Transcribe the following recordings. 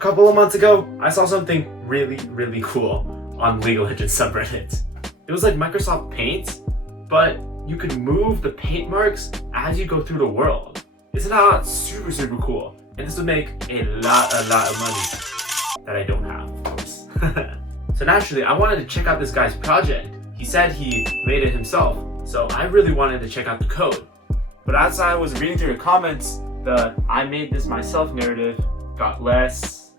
couple of months ago, I saw something really cool on League of Legends subreddit. It was like Microsoft Paint, but you could move the paint marks as you go through the world. Isn't that super cool? And this would make a lot of money that I don't have, of course. So naturally, I wanted to check out this guy's project. He said he made it himself, so I really wanted to check out the code. But as I was reading through the comments, the I made this myself narrative got less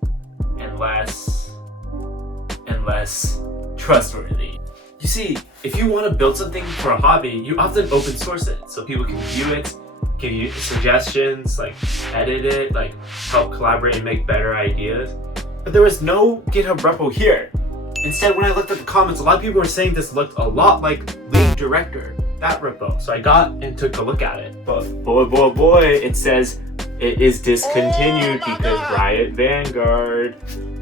and less trustworthy. You see, if you want to build something for a hobby, you often open source it so people can view it, give you suggestions, like edit it, like help collaborate and make better ideas. But there was no GitHub repo here. Instead, when I looked at the comments, a lot of people were saying this looked a lot like League Director, that repo. So I got and took a look at it. But boy, it says it is discontinued because Riot Vanguard.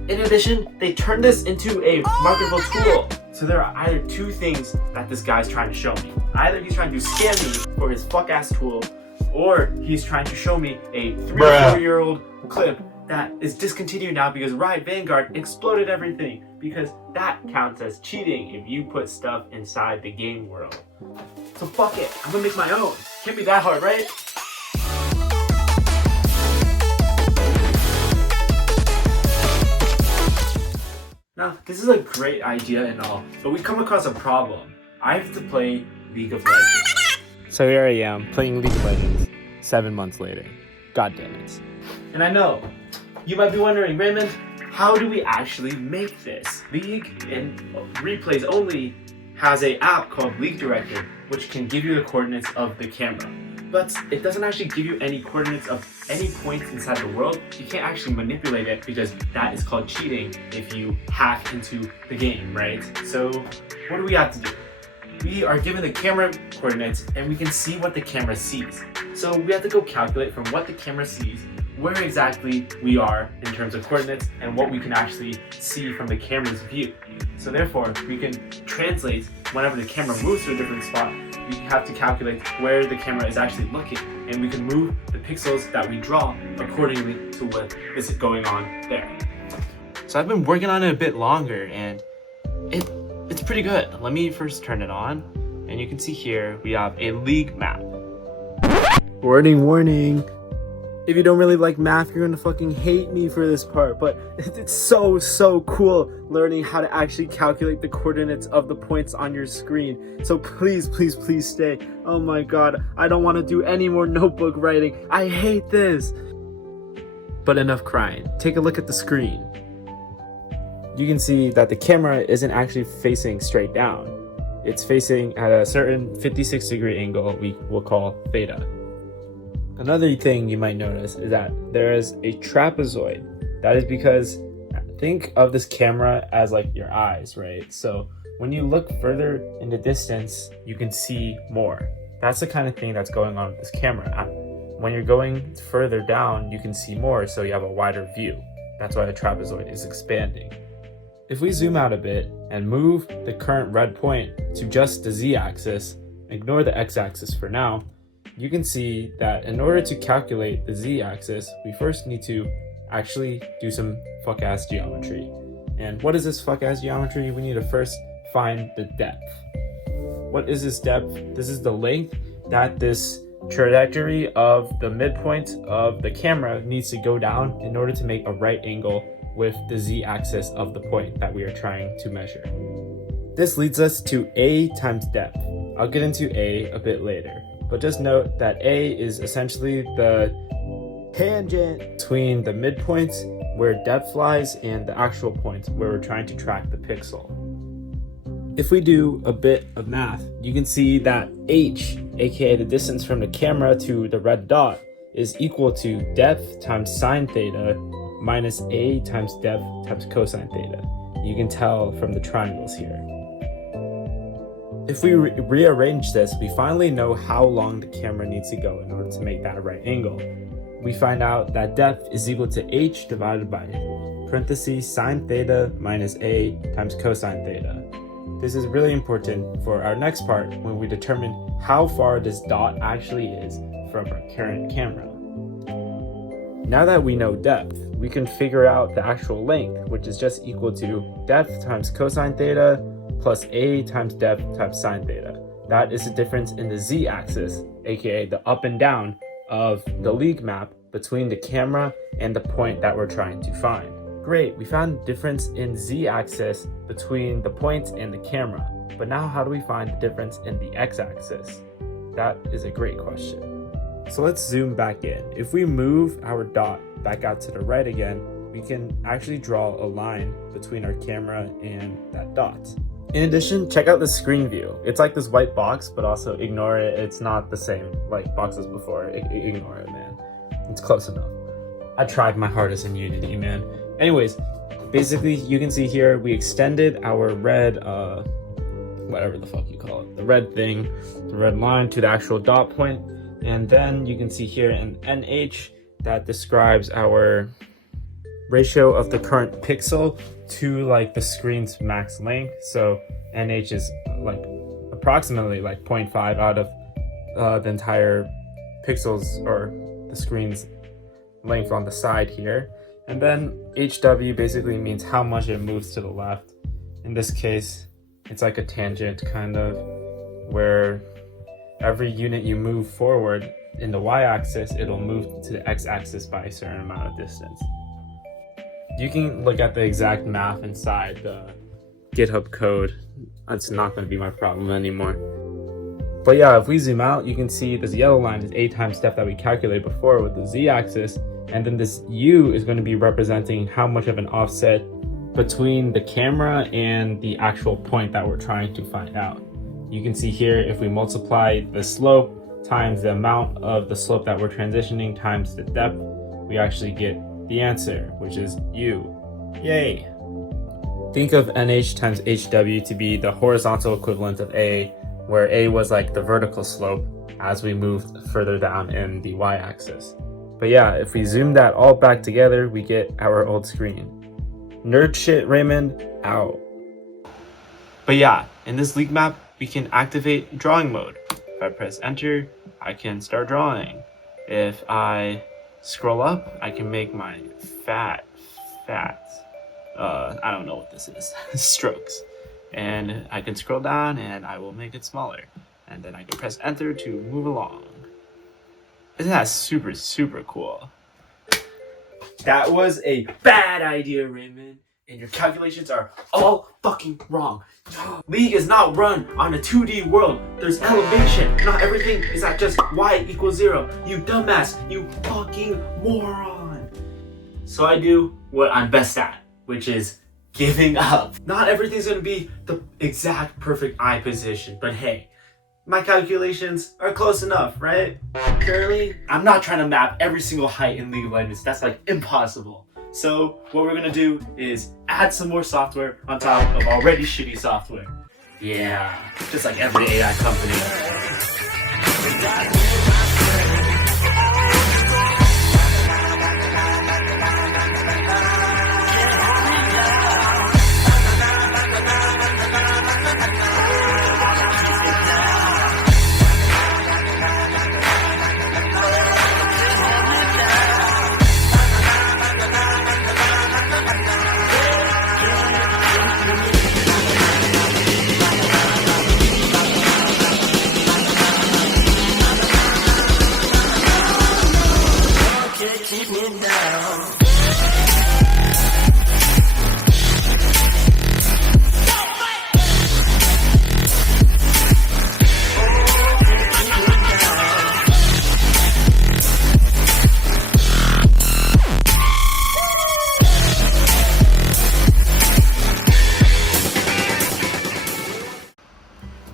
In addition, they turned this into a marketable tool. So there are either two things that this guy's trying to show me. Either he's trying to scam me for his fuck-ass tool, or he's trying to show me a 3 or 4 year old clip that is discontinued now because Riot Vanguard exploded everything, because that counts as cheating if you put stuff inside the game world. So fuck it, I'm gonna make my own. Can't be that hard, right? Now, this is a great idea and all, but we come across a problem. I have to play League of Legends. So here I am, playing League of Legends, 7 months later. God damn it. And I know, you might be wondering, Raymond, how do we actually make this? League and Replays Only has an app called League Director, which can give you the coordinates of the camera. But it doesn't actually give you any coordinates of any points inside the world. You can't actually manipulate it because that is called cheating if you hack into the game, right? So what do we have to do? We are given the camera coordinates and we can see what the camera sees. So we have to go calculate from what the camera sees, where exactly we are in terms of coordinates, and what we can actually see from the camera's view. So therefore, we can translate whenever the camera moves to a different spot, we have to calculate where the camera is actually looking, and we can move the pixels that we draw accordingly to what is going on there. So I've been working on it a bit longer, and it's pretty good. Let me first turn it on, and you can see here we have a league map. Warning. If you don't really like math, you're gonna fucking hate me for this part, but it's so cool learning how to actually calculate the coordinates of the points on your screen. So please stay. Oh my god, I don't want to do any more notebook writing. I hate this. But enough crying. Take a look at the screen. You can see that the camera isn't actually facing straight down. It's facing at a certain 56-degree angle we will call theta. Another thing you might notice is that there is a trapezoid. That is because think of this camera as like your eyes, right? So when you look further in the distance, you can see more. That's the kind of thing that's going on with this camera. When you're going further down, you can see more, so you have a wider view. That's why the trapezoid is expanding. If we zoom out a bit and move the current red point to just the z-axis, ignore the x-axis for now, you can see that in order to calculate the z-axis, we first need to actually do some fuck-ass geometry. And what is this fuck-ass geometry? We need to first find the depth. What is this depth? This is the length that this trajectory of the midpoint of the camera needs to go down in order to make a right angle with the z-axis of the point that we are trying to measure. This leads us to A times depth. I'll get into A a bit later. But just note that A is essentially the tangent between the midpoint where depth lies and the actual point where we're trying to track the pixel. If we do a bit of math, you can see that H, aka the distance from the camera to the red dot, is equal to depth times sine theta minus A times depth times cosine theta. You can tell from the triangles here. If we rearrange this, we finally know how long the camera needs to go in order to make that right angle. We find out that depth is equal to h divided by parentheses sine theta minus a times cosine theta. This is really important for our next part when we determine how far this dot actually is from our current camera. Now that we know depth, we can figure out the actual length, which is just equal to depth times cosine theta plus A times depth times sine theta. That is the difference in the z-axis, aka the up and down of the league map between the camera and the point that we're trying to find. Great, we found difference in z-axis between the points and the camera, but now how do we find the difference in the x-axis? That is a great question. So let's zoom back in. If we move our dot back out to the right again, we can actually draw a line between our camera and that dot. In addition, check out the screen view. It's like this white box, but also ignore it. It's not the same like boxes before. Ignore it, man. It's close enough. I tried my hardest in Unity, man. Anyways, basically you can see here we extended our red, whatever the fuck you call it, the red thing, the red line to the actual dot point. And then you can see here in NH that describes our ratio of the current pixel to like the screen's max length. So NH is like approximately like 0.5 out of the entire pixels or the screen's length on the side here. And then HW basically means how much it moves to the left. In this case, it's like a tangent kind of, where every unit you move forward in the y-axis, it'll move to the x-axis by a certain amount of distance. You can look at the exact math inside the GitHub code. It's not going to be my problem anymore. But yeah, if we zoom out, you can see this yellow line is A times step that we calculated before with the z-axis, and then this U is going to be representing how much of an offset between the camera and the actual point that we're trying to find out. You can see here, if we multiply the slope times the amount of the slope that we're transitioning times the depth, we actually get the answer, which is U. Yay! Think of NH times HW to be the horizontal equivalent of A, where A was like the vertical slope as we moved further down in the y-axis. But yeah, if we zoom that all back together, we get our old screen. Nerd shit, Raymond, out. But yeah, in this league map, we can activate drawing mode. If I press enter, I can start drawing. If I scroll up, I can make my fat, I don't know what this is, strokes. And I can scroll down and I will make it smaller. And then I can press enter to move along. Isn't that super, super cool? That was a bad idea, Raymond. And your calculations are all fucking wrong. League is not run on a 2D world. There's elevation. Not everything is at just y equals 0. You dumbass. You fucking moron. So I do what I'm best at, which is giving up. Not everything's gonna be the exact perfect eye position, but hey, my calculations are close enough, right? Currently, I'm not trying to map every single height in League of Legends. That's like impossible. So what we're gonna do is add some more software on top of already shitty software. Yeah, just like every AI company.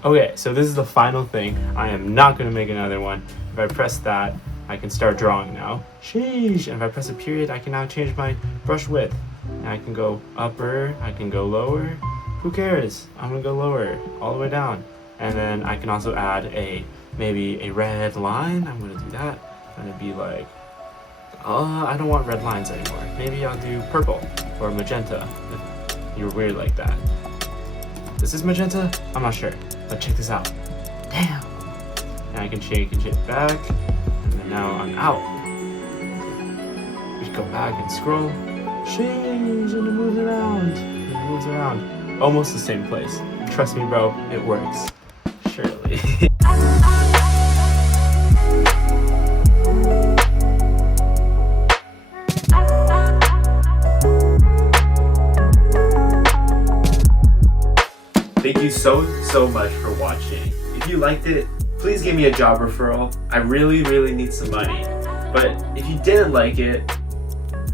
Okay, so this is the final thing. I am not going to make another one. If I press that, I can start drawing now. Sheesh! And if I press a period, I can now change my brush width. And I can go upper, I can go lower. Who cares? I'm going to go lower, all the way down. And then I can also add maybe a red line. I'm going to do that. I'm going to be like, I don't want red lines anymore. Maybe I'll do purple or magenta if you're weird like that. This is magenta? I'm not sure. But check this out. Damn! And I can shake and shake back. And then now I'm out. Which Go back and scroll. Change, and it moves around. It moves around. Almost the same place. Trust me, bro, it works. Surely. Thank you so much for watching. If you liked it, please give me a job referral. I really need some money. But if you didn't like it,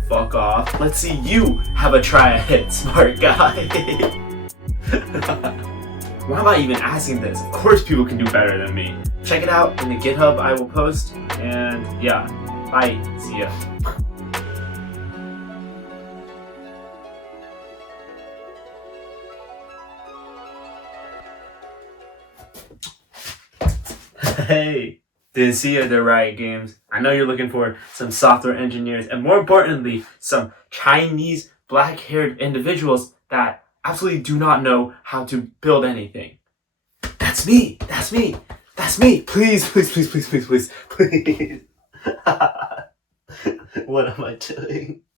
fuck off. Let's see you have a try at it, smart guy. Why am I even asking this? Of course people can do better than me. Check it out in the GitHub I will post. And yeah, bye. See ya. Hey, didn't see you at the Riot Games. I know you're looking for some software engineers and more importantly, some Chinese black-haired individuals that absolutely do not know how to build anything. That's me. That's me. That's me. Please. What am I doing?